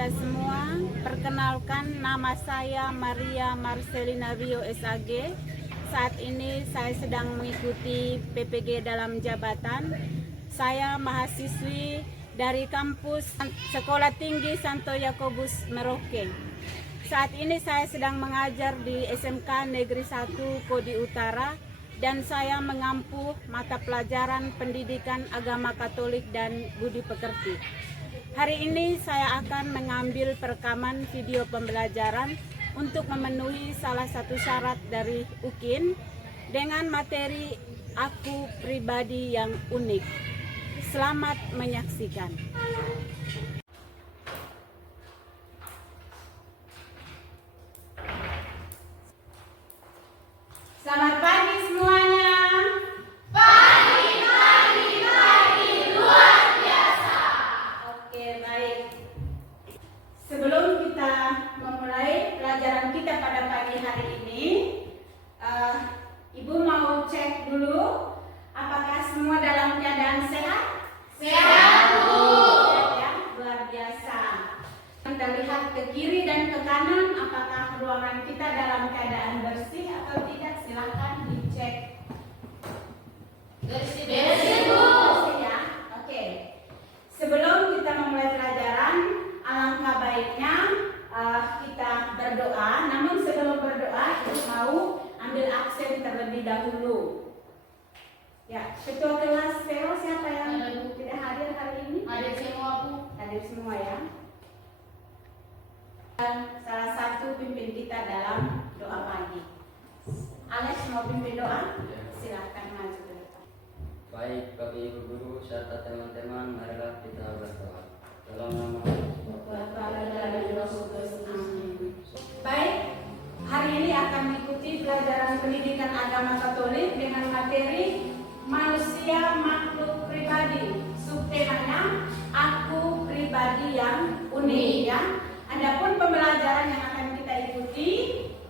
kita semua. Perkenalkan, nama saya Maria Marcelina Rio SAG. Saat ini saya sedang mengikuti PPG dalam jabatan. Saya mahasiswi dari kampus Sekolah Tinggi Santo Yakobus Merauke. Saat ini saya sedang mengajar di SMK Negeri 1 Kodi Utara dan saya mengampu mata pelajaran pendidikan agama Katolik dan budi pekerti. Hari ini saya akan mengambil perekaman video pembelajaran untuk memenuhi salah satu syarat dari UKIN dengan materi aku pribadi yang unik. Selamat menyaksikan. Selamat pagi semuanya. Pagi, luar biasa. Oke, baik. Sebelum kita memulai pelajaran kita pada pagi hari ini, Ibu mau cek dulu apakah semua dalam keadaan sehat? Sehat, Bu. Sehat ya, luar biasa. Kita lihat ke kiri dan ke kanan apakah ruangan kita dalam keadaan bersih atau tidak. Silakan dicek. Bersih, Bu. Bersih ya. Oke. Sebelum kita memulai pelajaran, alangkah baiknya kita berdoa. Namun sebelum berdoa, kita mau ambil absen terlebih dahulu. Ya, ketua kelas PO siapa yang tidak hadir hari ini? Hadir semua, Bu. Hadir semua ya. Dan salah satu pimpin kita dalam doa pagi. Alex mau pimpin doa? Silakan maju ke depan. Baik, Bapak Ibu Guru serta teman-teman, marilah kita berdoa. Dalam nama Bapa dan Roh Kudus. Amin. Baik, hari ini akan mengikuti pelajaran pendidikan agama Katolik dengan materi manusia makhluk pribadi. Subtemanya aku pribadi yang unik ya. Adapun pembelajaran yang akan kita ikuti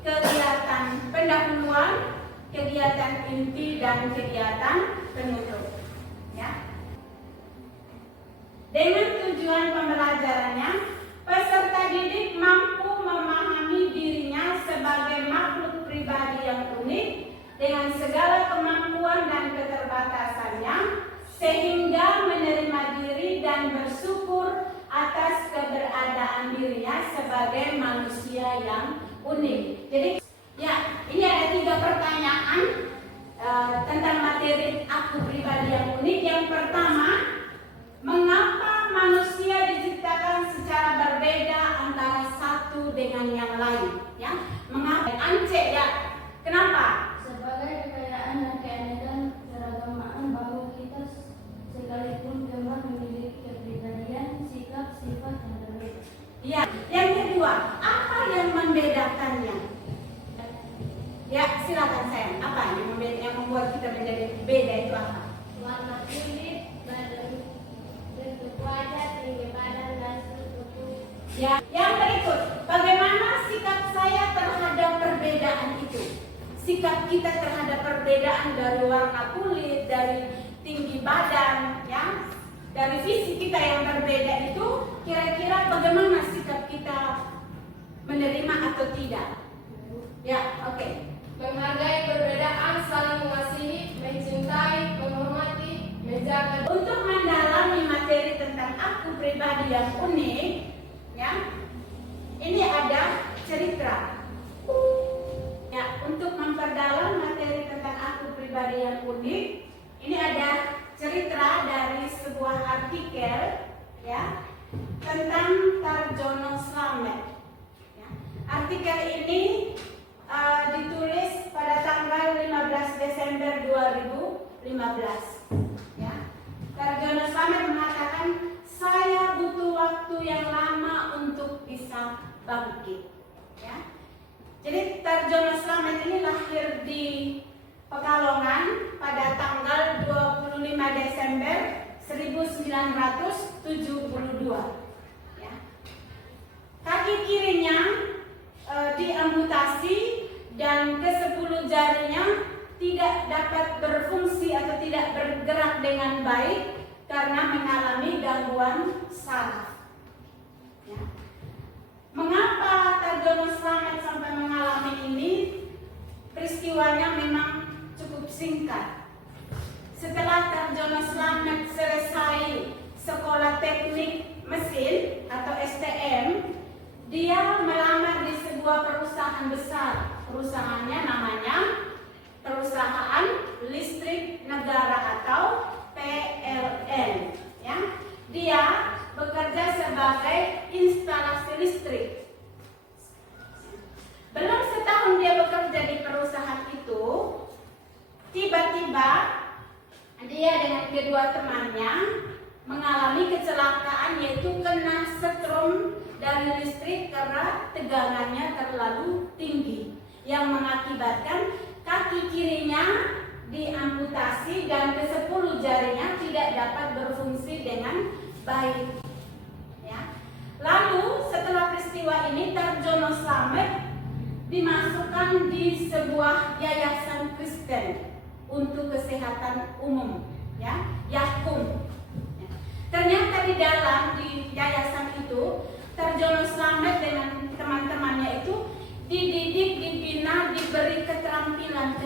kegiatan pendahuluan, kegiatan inti dan kegiatan penutup. Ya. Dengan tujuan pembelajarannya, peserta didik mampu memahami dirinya sebagai makhluk pribadi yang unik dengan segala kemampuan dan keterbatasannya, sehingga menerima diri dan bersyukur atas keberadaan dirinya sebagai manusia yang unik. Jadi, ya, ini ada 3 pertanyaan tentang materi aku pribadi yang unik. Yang pertama, mengapa manusia diciptakan secara berbeda antara satu dengan yang lain? Ya, mengapa? Ance ya, kenapa? Sebagai kekayaan dan keanehan keragamaan bahwa kita sekalipun telah memiliki kepribadian, sikap, sifat yang berbeda. Ya, yang kedua, apa yang membedakannya? Ya, silakan sayang. Apa yang membuat kita menjadi beda itu apa? Warna kulit, bentuk wajah, tinggi badan, dan struktur. Ya, yang berikut, bagaimana sikap saya terhadap perbedaan itu? Sikap kita terhadap perbedaan dari warna kulit, dari tinggi badan, ya, dari fisik kita yang berbeda itu, kira-kira bagaimana sikap kita menerima atau tidak? Ya, oke. Menghargai perbedaan, saling mengasihi, mencintai, menghormati, menjaga. Untuk mendalami materi tentang aku pribadi yang unik, ya, ini ada cerita. Ya, untuk memperdalam materi tentang aku pribadi yang unik, ini ada cerita dari sebuah artikel, ya, tentang Tarjono Slamet. Ya. Artikel ini ditulis pada tanggal 15 Desember 2015. Ya. Tarjono Slamet mengatakan, saya butuh waktu yang lama untuk bisa bangkit. Ya. Jadi Tarjono Slamet ini lahir di Pekalongan pada tanggal 25 Desember 1972. Ya. Kaki kirinya diamputasi dan ke-10 jarinya tidak dapat berfungsi atau tidak bergerak dengan baik karena mengalami gangguan saraf. Ya. Mengapa Tarjono Slamet sampai mengalami ini? Peristiwanya memang cukup singkat. Setelah Tarjono Slamet selesai sekolah teknik mesin atau STM, dia melamar di sebuah perusahaan besar. Perusahaannya namanya Perusahaan Listrik Negara atau PLN. Ya, dia bekerja sebagai instalasi listrik. Belum setahun dia bekerja di perusahaan itu, tiba-tiba dia dengan kedua temannya mengalami kecelakaan, yaitu kena setrum dari listrik karena tegangannya terlalu tinggi yang mengakibatkan kaki kirinya diamputasi dan ke-10 jarinya tidak dapat berfungsi dengan baik. Ya. Lalu setelah peristiwa ini Tarjono Slamet dimasukkan di sebuah yayasan Kristen untuk kesehatan umum, ya, Yakum. Ya. Ternyata di yayasan itu Tarjono Slamet dengan teman-temannya itu dididik, dibina, diberi keterampilan.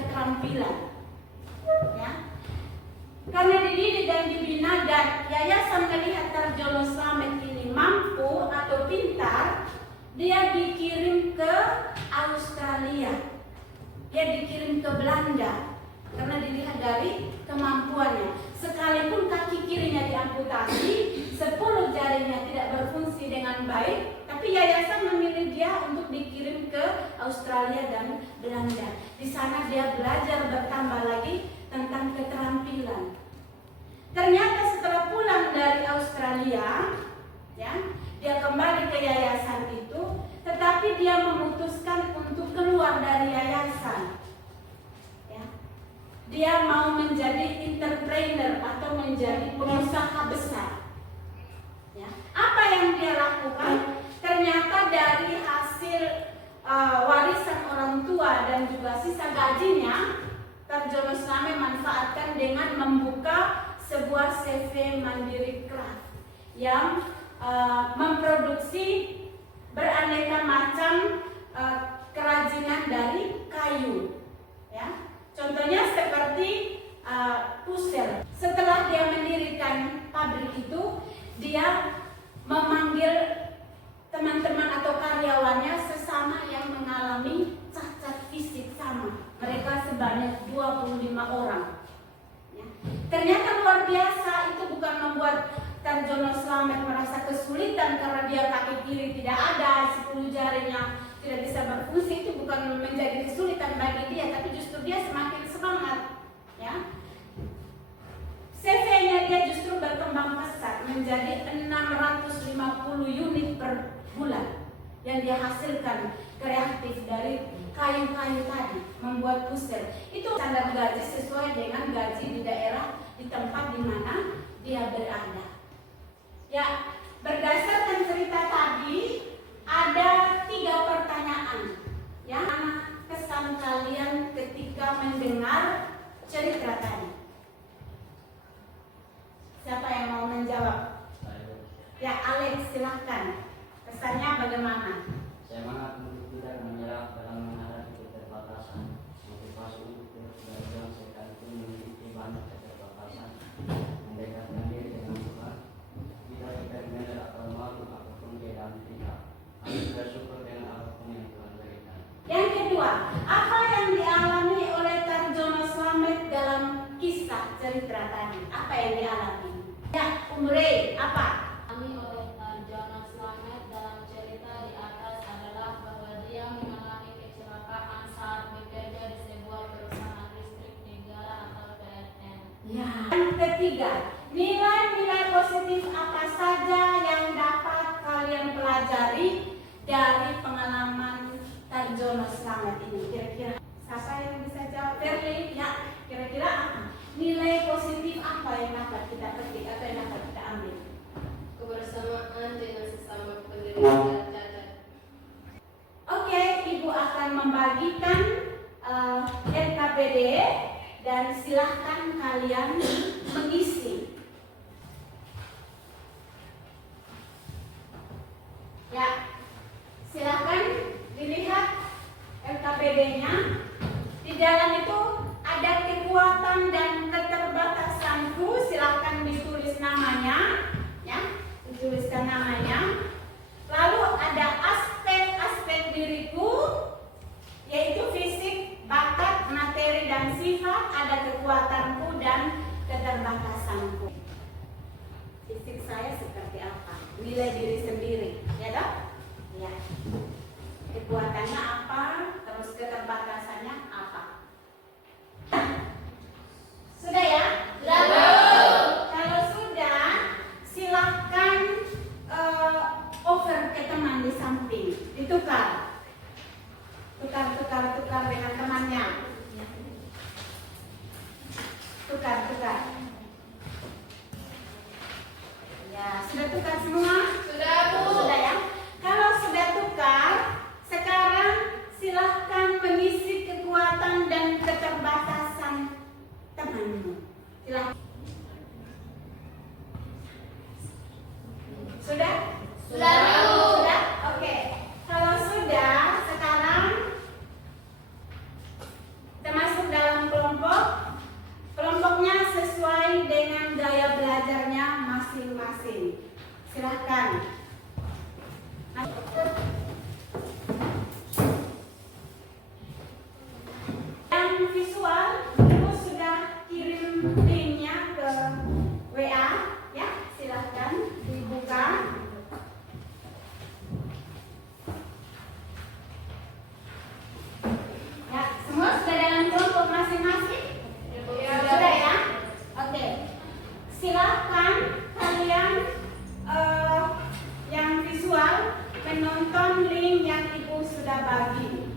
Ya. Karena dididik dan dibina dan yayasan melihat Tarjono Slamet ini mampu atau pintar, dia dikirim ke Australia. Dia dikirim ke Belanda karena dilihat dari kemampuannya. Sekalipun kaki kirinya diamputasi, 10 jarinya tidak berfungsi dengan baik, tapi yayasan memilih dia untuk dikirim ke Australia dan Belanda. Di sana dia belajar bertambah lagi tentang keterampilan. Ternyata setelah pulang dari Australia, ya, dia kembali ke yayasan itu, tetapi dia memutuskan untuk keluar dari yayasan. Dia mau menjadi entrepreneur atau menjadi pengusaha besar. Ya. Apa yang dia lakukan? Ternyata dari hasil warisan orang tua dan juga sisa gajinya, Tarjono Slamet manfaatkan dengan membuka sebuah CV Mandiri Craft yang memproduksi beraneka macam kerajinan dari kayu. Ya. Contohnya seperti pusel. Setelah dia mendirikan pabrik itu, dia memanggil teman-teman atau karyawannya sesama yang mengalami cacat fisik sama. Mereka sebanyak 25 orang. Ya. Ternyata luar biasa, itu bukan membuat Tarjono Slamet merasa kesulitan karena dia kaki kiri tidak ada, 10 jarinya tidak bisa berfungsi. Itu bukan menjadi kesulitan bagi dia, tapi justru dia semakin semangat. Ya. CV-nya dia justru berkembang pesat menjadi 650 unit per bulan yang dia hasilkan kreatif dari kayu-kayu tadi, membuat pusel. Itu standar gaji sesuai dengan gaji di daerah, di tempat di mana dia berada. Ya, berdasarkan cerita tadi ada 3 pertanyaan. Ya, kesan kalian ketika mendengar cerita tadi? Siapa yang mau menjawab? Ya, Alex, silahkan. Kesannya bagaimana? Semangat untuk tidak menyerah dalam menghadapi keterbatasan, motivasi untuk terus belajar sekalipun memiliki banyak keterbatasan, mendekatkan diri dengan Tuhan, tidak termeler atau malu apapun keadaan kita, harus bersyukur dengan apapun yang Tuhan berikan. Yang kedua, apa yang dialami oleh Tarjono Slamet dalam kisah cerita tadi? Apa yang dialami? Ya, Umre, apa? Kami oleh Tarjono Slamet dalam cerita di atas adalah bahwa dia mengalami kecelakaan saat bekerja di sebuah perusahaan listrik negara atau PLN. Ya. Yang ketiga, nilai-nilai positif apa saja yang dapat kalian pelajari dari pengalaman Tarjono Slamet ini? Kira-kira siapa yang bisa jawab? Verly, ya. Kira-kira apa? Nilai positif apa yang dapat kita petik atau yang dapat kita ambil? Kebersamaan dengan sesama penderita cacat. Oke, Ibu akan membagikan NKPD dan silahkan kalian mengisi. Ya, tuliskan namanya. Lalu ada aspek-aspek diriku, yaitu fisik, bakat, materi, dan sifat. Ada kekuatanku dan keterbatasanku. Fisik saya seperti apa? Nilai diri sendiri, ya toh? Ya. Kekuatannya apa? Terus keterbatasannya apa? Sudah ya? Kalau sudah, silahkan over ke teman di samping, ditukar, tukar dengan temannya, tukar. Ya, sudah tukar semua? Sudah, Bu. Sudah ya? Kalau sudah tukar, sekarang silahkan mengisi kekuatan dan keterbatasan temanmu. Silahkan. Sudah? Sudah, Bu. Sudah? Oke. Kalau sudah, sekarang kita masuk dalam kelompok. Kelompoknya sesuai dengan gaya belajarnya masing-masing. Silahkan. Yang visual, Ibu sudah kirim linknya ke WA, ya. Silahkan dibuka. Ya, semua sudah dalam kelompok masing-masing? Sudah ya? Oke. Silahkan kalian yang visual menonton link yang Ibu sudah bagi.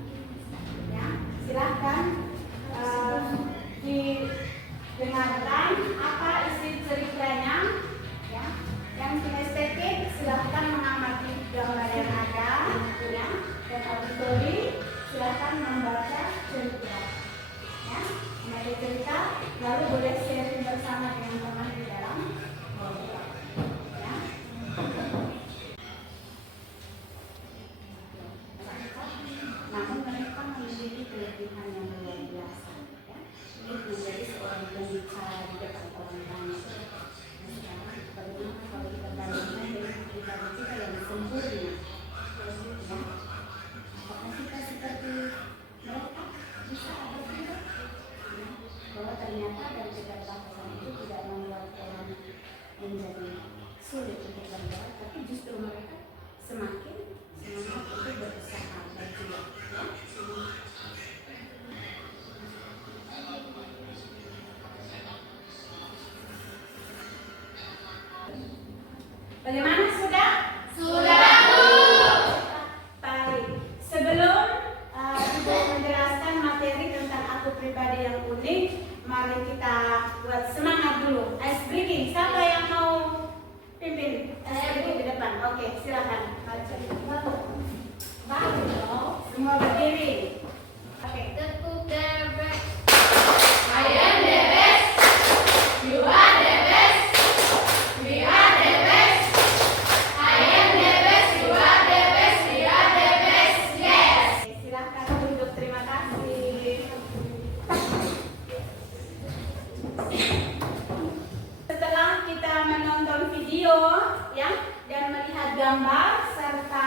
Ya, silahkan didengarkan apa isi ceritanya. Ya, yang kinestetik silahkan mengamati gambar yang ada. Ya, dan auditori silahkan membaca cerita. Ya, membaca cerita, lalu boleh sharing bersama dengan teman di dalam kelompok. Ya. Namun mereka memiliki kelebihan yang luar biasa, ya. Ini menjadi seorang pembicara di depan orang banyak. Nah, sekarang bagaimana kalau kita bandingkan dengan pribadi kita yang sempurna, ya? Apakah kita seperti mereka bisa ada tidak? Ya, bahwa ternyata dan keterbatasan itu tidak membuat orang menjadi sulit untuk bergerak, tapi justru mereka semakin semangat untuk berusaha berjuang. Ya. Bagaimana sudah? Sudah, Bu. Baik. Sebelum Ibu menjelaskan materi tentang aku pribadi yang unik, mari kita buat semangat dulu. Ice breaking. Siapa yang mau pimpin ice breaking di depan? Oke, silakan. Baik, semua berdiri. Oke. Tepuk debek. I am the best. You are the best. We are the best. I am the best. You are the best. We are the best. Yes. Silakan duduk. Terima kasih. Setelah kita menonton video, ya, dan melihat gambar serta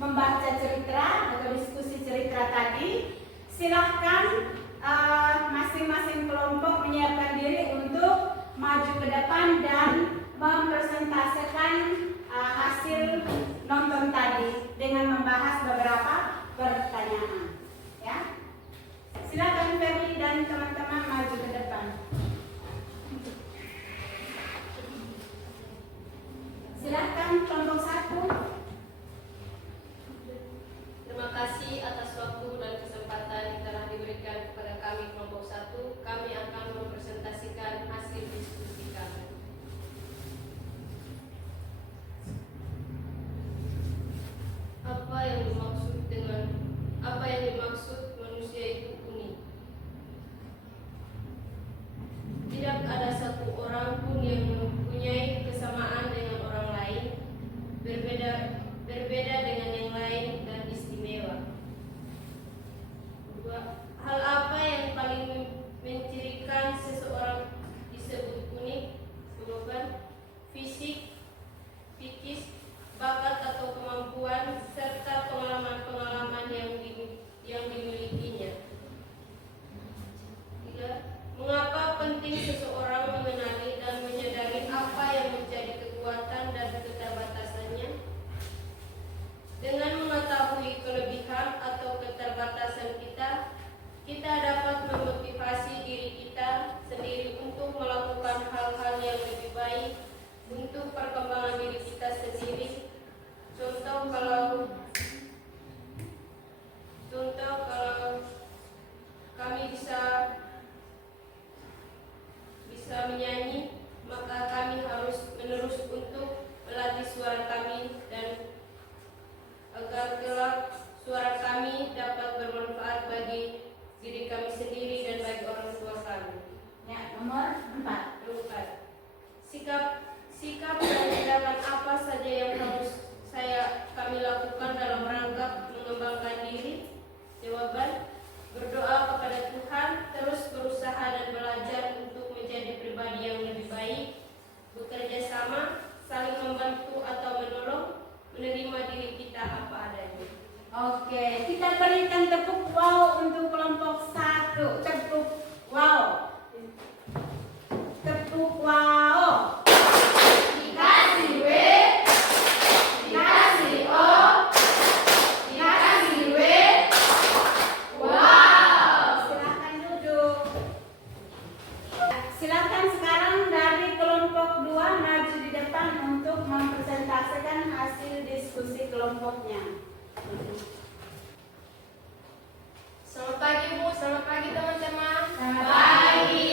membaca cerita atau diskusi cerita tadi, silahkan masing-masing kelompok menyiapkan diri untuk maju ke depan dan mempresentasikan hasil nonton tadi dengan membahas beberapa pertanyaan. Ya, silakan Ferry dan teman-teman maju ke depan. Silakan kelompok 1. Terima kasih atas waktu dan kesempatan yang telah diberikan kepada kami kelompok 1. Kami akan mempresentasikan hasil diskusi kami. Apa yang dimaksud dengan suara kami dan agar kelak suara kami dapat bermanfaat bagi diri kami sendiri dan bagi orang tua kami. Ya, nomor 4. Keempat, sikap dan tindakan apa saja yang harus kami lakukan dalam rangka mengembangkan diri. Jawaban, berdoa kepada Tuhan, terus berusaha dan belajar untuk menjadi pribadi yang lebih baik, bekerja sama, saling membantu atau menolong, menerima diri kita apa adanya. Oke, kita berikan tepuk wow untuk kelompok 1. Tepuk wow. Tepuk wow. Dikasih W, dikasih O, dikasih W. Wow. Silakan duduk. Silakan sekarang dari kelompok 2 maju di depan untuk mempresentasikan hasil diskusi kelompoknya. Selamat pagi Bu, selamat pagi teman-teman. Selamat Pagi.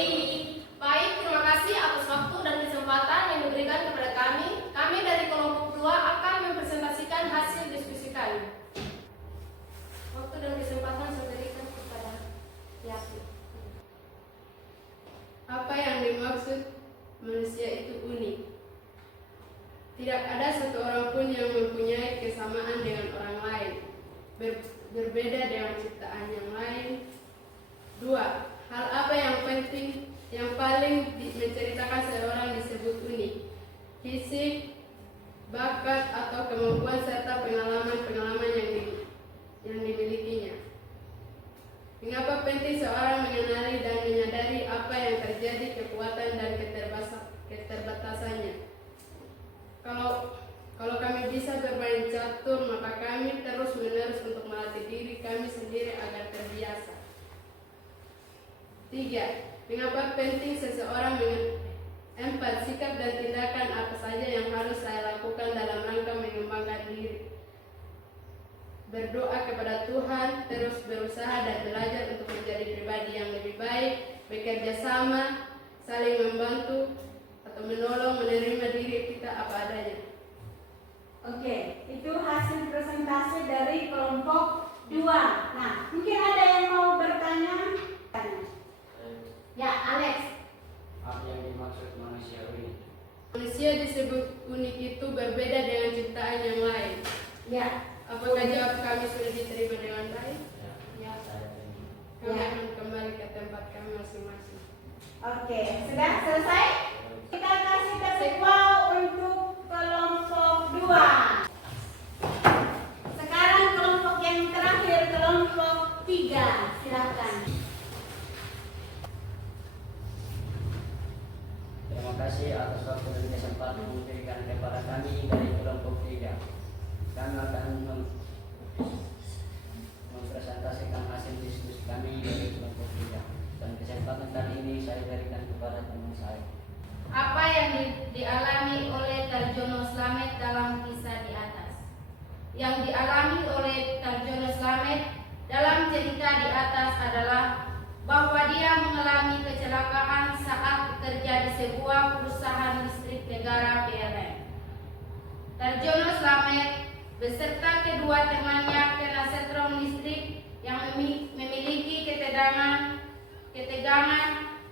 Baik, terima kasih atas waktu dan kesempatan yang diberikan kepada kami. Kami dari kelompok 2 akan mempresentasikan hasil diskusi kami. Waktu dan kesempatan saya berikan kepada Yati. Apa yang dimaksud manusia itu unik? Tidak ada satu orang pun yang mempunyai kesamaan dengan orang lain, berbeda dengan ciptaan yang lain. 2. Hal apa yang penting, yang paling menceritakan seorang disebut unik? Fisik, bakat, atau kemampuan serta pengalaman-pengalaman yang dimilikinya. Mengapa penting seorang mengenali dan menyadari apa yang terjadi, kekuatan dan keterbatasannya? Kalau kami bisa bermain catur, maka kami terus-menerus untuk melatih diri kami sendiri agar terbiasa. 3. Mengapa penting seseorang empat sikap dan tindakan apa saja yang harus saya lakukan dalam rangka mengembangkan diri? Berdoa kepada Tuhan, terus berusaha dan belajar untuk menjadi pribadi yang lebih baik, bekerja sama, saling membantu atau menolong, menerima diri kita apa adanya. Oke, itu hasil presentasi dari kelompok 2. Nah, mungkin ada yang mau bertanya? Ya, Alex. Apa yang dimaksud manusia unik? Manusia disebut unik itu berbeda dengan ciptaan yang lain. Ya. Apakah jawab kami sudah diterima dengan baik? Ya, saya terima. Kami Ya. akan kembali ke tempat kami masing-masing. Oke, sudah selesai? Kita kasih tepuk wow untuk kelompok 2. Sekarang kelompok yang terakhir, kelompok 3. Silakan. Terima kasih atas waktu dan kesempatan memberikan kepada kami dari kelompok 3. Kami akan mempresentasikan hasil diskusi kami dari kelompok 3. Dan kesempatan kali ini saya berikan kepada teman saya. Apa yang dialami oleh Tarjono Slamet dalam kisah di atas? Yang dialami oleh Tarjono Slamet dalam cerita di atas adalah bahwa dia mengalami kecelakaan saat bekerja di sebuah perusahaan listrik negara PLN. Tarjono Slamet beserta kedua temannya kena setrum listrik yang memiliki ketegangan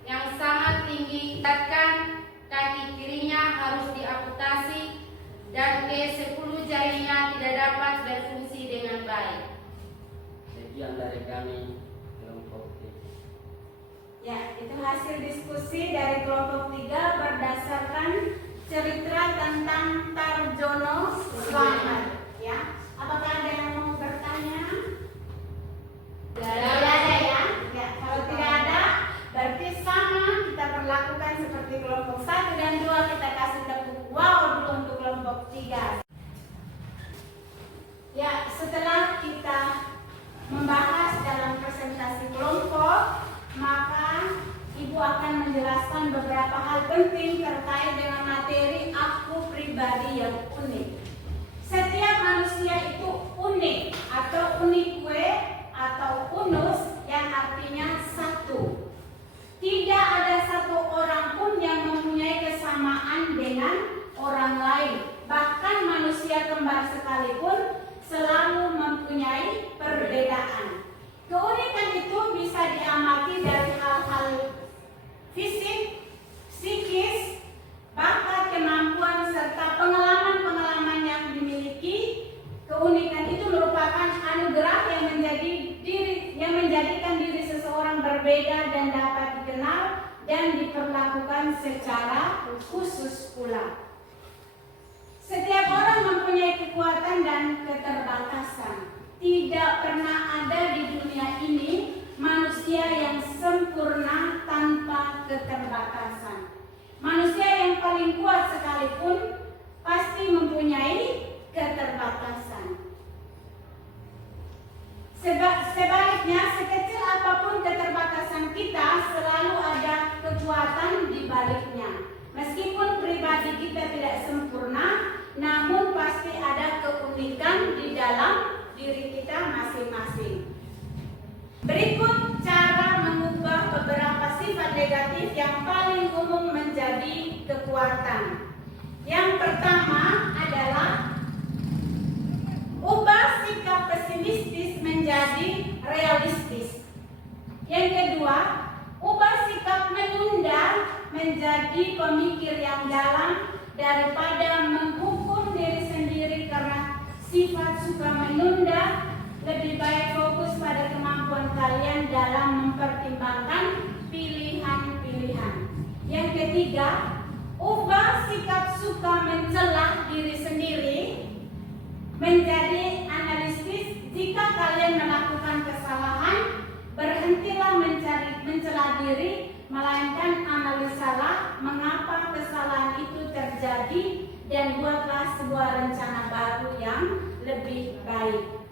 yang sangat tinggi, bahkan kaki kirinya harus diamputasi dan ke-10 jarinya tidak dapat berfungsi dengan baik. Sekian dari kami kelompok 3. Ya, itu hasil diskusi dari kelompok 3 berdasarkan cerita tentang Tarjono Slamet. Ya, apakah ada yang mau bertanya? Tidak ada ya? Ya, kalau tidak ada, berarti sama kita perlakukan seperti kelompok 1 dan 2. Kita kasih tepuk wow dulu untuk kelompok 3. Ya, setelah kita membahas dalam presentasi kelompok, maka Ibu akan menjelaskan beberapa hal penting terkait dengan materi aku pribadi yang unik. Setiap manusia itu unik atau unique atau unus yang artinya satu. Tidak ada satu orang pun yang mempunyai kesamaan dengan orang lain. Bahkan dan keterbatasan. Tidak pernah ada di dunia ini manusia yang sempurna tanpa keterbatasan. Manusia yang paling kuat sekalipun pasti mempunyai keterbatasan. Sebaliknya, sekecil apapun keterbatasan kita, selalu ada kekuatan di baliknya. Meskipun pribadi kita tidak sempurna, namun pasti ada keunikan di dalam diri kita masing-masing. Berikut cara mengubah beberapa sifat negatif yang paling umum menjadi kekuatan. Yang pertama adalah ubah sikap pesimistis menjadi realistis. Yang kedua, ubah sikap menunda menjadi pemikir yang dalam daripada menghukum diri sendiri karena sifat suka menunda. Lebih baik fokus pada kemampuan kalian dalam mempertimbangkan pilihan-pilihan. Yang ketiga, ubah sikap suka mencela diri sendiri menjadi analisis. Jika kalian melakukan kesalahan, berhentilah mencela diri, melainkan analisalah mengapa kesalahan itu terjadi dan buatlah sebuah rencana baru yang lebih baik.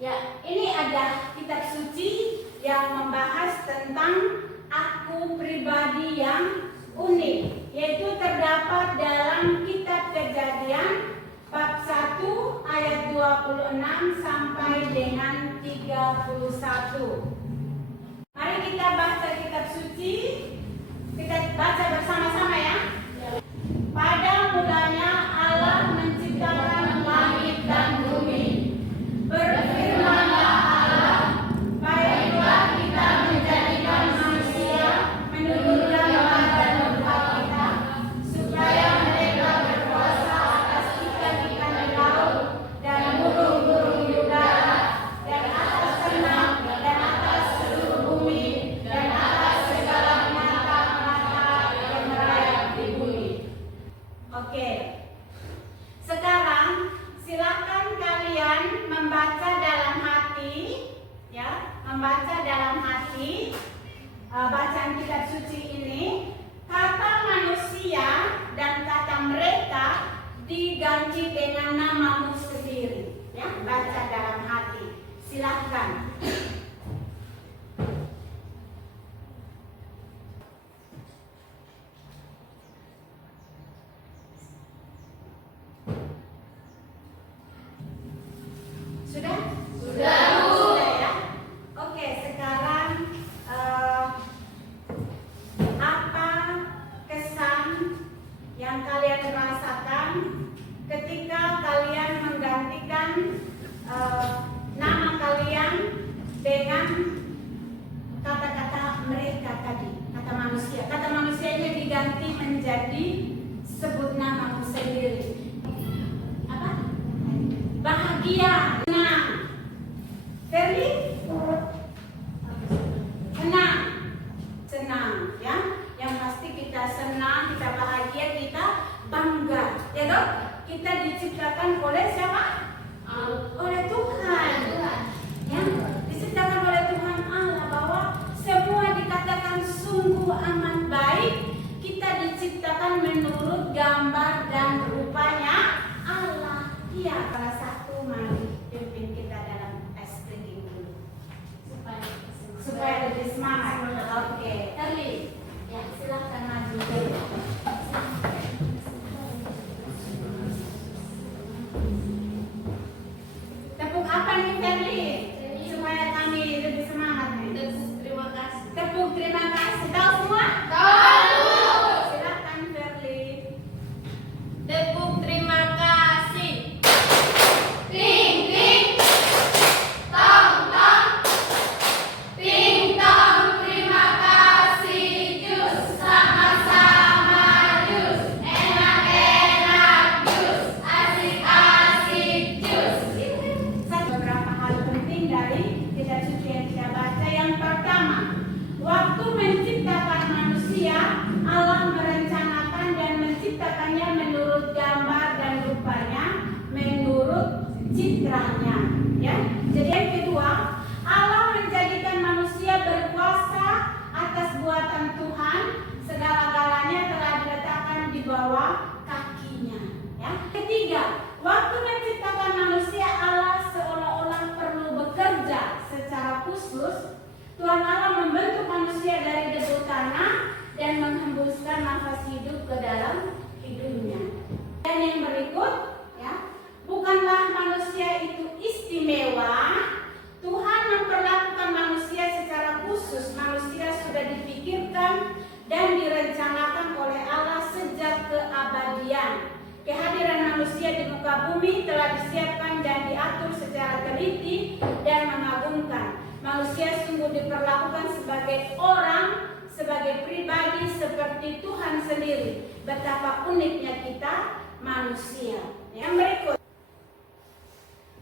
Ya, ini ada kitab suci yang membahas tentang aku pribadi yang unik, yaitu terdapat dalam kitab Kejadian bab 1 ayat 26 sampai dengan 31. Mari kita baca kitab suci. Kita baca bersama-sama ya. Pada mulanya Allah menciptakan langit dan bumi. Berfirmanlah Allah, baiklah kita menjadikan manusia menurut gambar dan rupa kita, supaya mereka berkuasa atas ikan-ikan di laut dan burung-burung di udara, dan atas ternak, dan atas seluruh bumi, dan atas segala mata-mata yang merayap di bumi. Oke. Sekarang silakan kalian membaca dalam hati, ya, membaca dalam hati bacaan kitab suci ini. Kata manusia dan kata mereka diganti dengan namamu sendiri, ya. Baca dalam hati. Silakan. Sudah? Sudah ya. Oke, sekarang apa kesan yang kalian rasakan ketika kalian menggantikan nama kalian dengan kata-kata mereka tadi, kata manusia. Kata manusianya diganti menjadi sebut namamu sendiri. Apa? Bahagia, senang. Ferli? Senang, ya. Yang pasti kita senang, kita bahagia, kita bangga, ya dok? Kita diciptakan oleh siapa? Oleh Tuhan. Ya, diciptakan oleh Tuhan Allah, bahwa semua dikatakan sungguh amat baik. Kita diciptakan menurut gambar dan rupanya Allah. Iya, salah satu, mari pimpin kita dalam speaking dulu supaya lebih semangat. Oke, Terli, ya silahkan maju. Tepuk apa nih Terli? Supaya kami lebih semangat nih. Terima kasih. Tepuk terima kasih. Tahu semua? Tahu. Silakan Terli. Tepuk terima kasih. manusia. Waktu menciptakan manusia, Allah seolah-olah perlu bekerja secara khusus. Tuhan Allah membentuk manusia dari debu tanah dan menghembuskan nafas hidup ke dalam hidungnya. Dan yang berikut, ya, bukanlah manusia itu istimewa. Tuhan memperlakukan manusia secara khusus. Manusia sudah dipikirkan dan direncanakan oleh Allah sejak keabadian. Kehadiran manusia di muka bumi telah disiapkan dan diatur secara teliti dan mengagumkan. Manusia sungguh diperlakukan sebagai orang, sebagai pribadi seperti Tuhan sendiri. Betapa uniknya kita manusia. Yang berikut,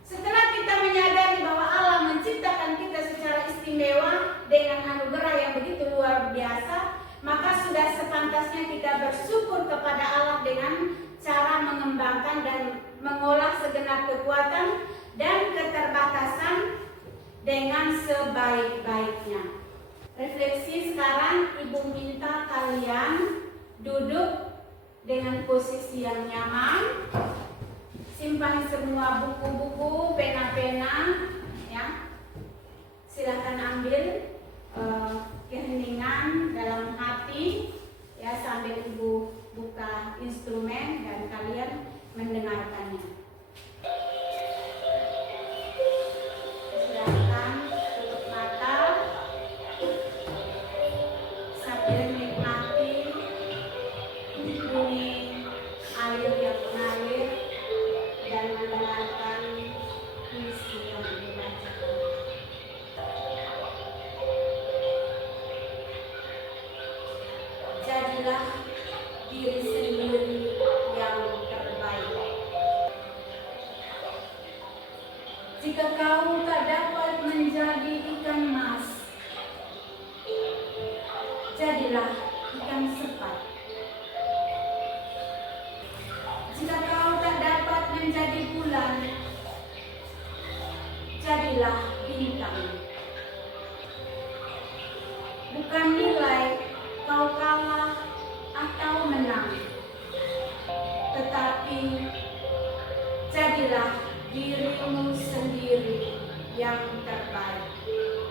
setelah kita menyadari bahwa Allah menciptakan kita secara istimewa dengan anugerah yang begitu luar biasa, maka sudah sepantasnya kita bersyukur kepada Allah dengan cara mengembangkan dan mengolah segenap kekuatan dan keterbatasan dengan sebaik-baiknya. Refleksi sekarang, Ibu minta kalian duduk dengan posisi yang nyaman. Simpan semua buku-buku, pena-pena, ya. Silakan ambil keheningan dalam hati, ya, sambil Ibu buka instrumen dan kalian mendengarkannya. Silakan tutup mata sambil menikmati bunyi air yang mengalir dan mendengarkan puisi yang dibacakan. Jadilah diri sendiri yang terbaik. Jika kau tak dapat menjadi ikan mas, jadilah ikan sepat. Jika kau tak dapat menjadi bulan, jadilah bintang. Bukan nilai kau kalah atau menang, tetapi jadilah dirimu sendiri yang terbaik.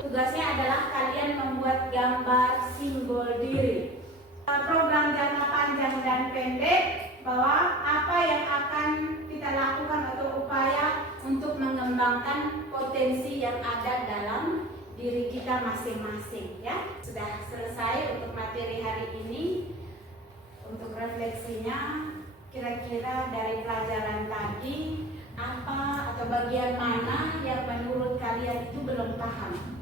Tugasnya adalah kalian membuat gambar simbol diri. Program jangka panjang dan pendek, bahwa apa yang akan kita lakukan atau upaya untuk mengembangkan potensi yang ada dalam diri kita masing-masing, ya. Sudah selesai untuk materi hari ini. Untuk refleksinya, kira-kira dari pelajaran tadi apa atau bagian mana yang menurut kalian itu belum paham?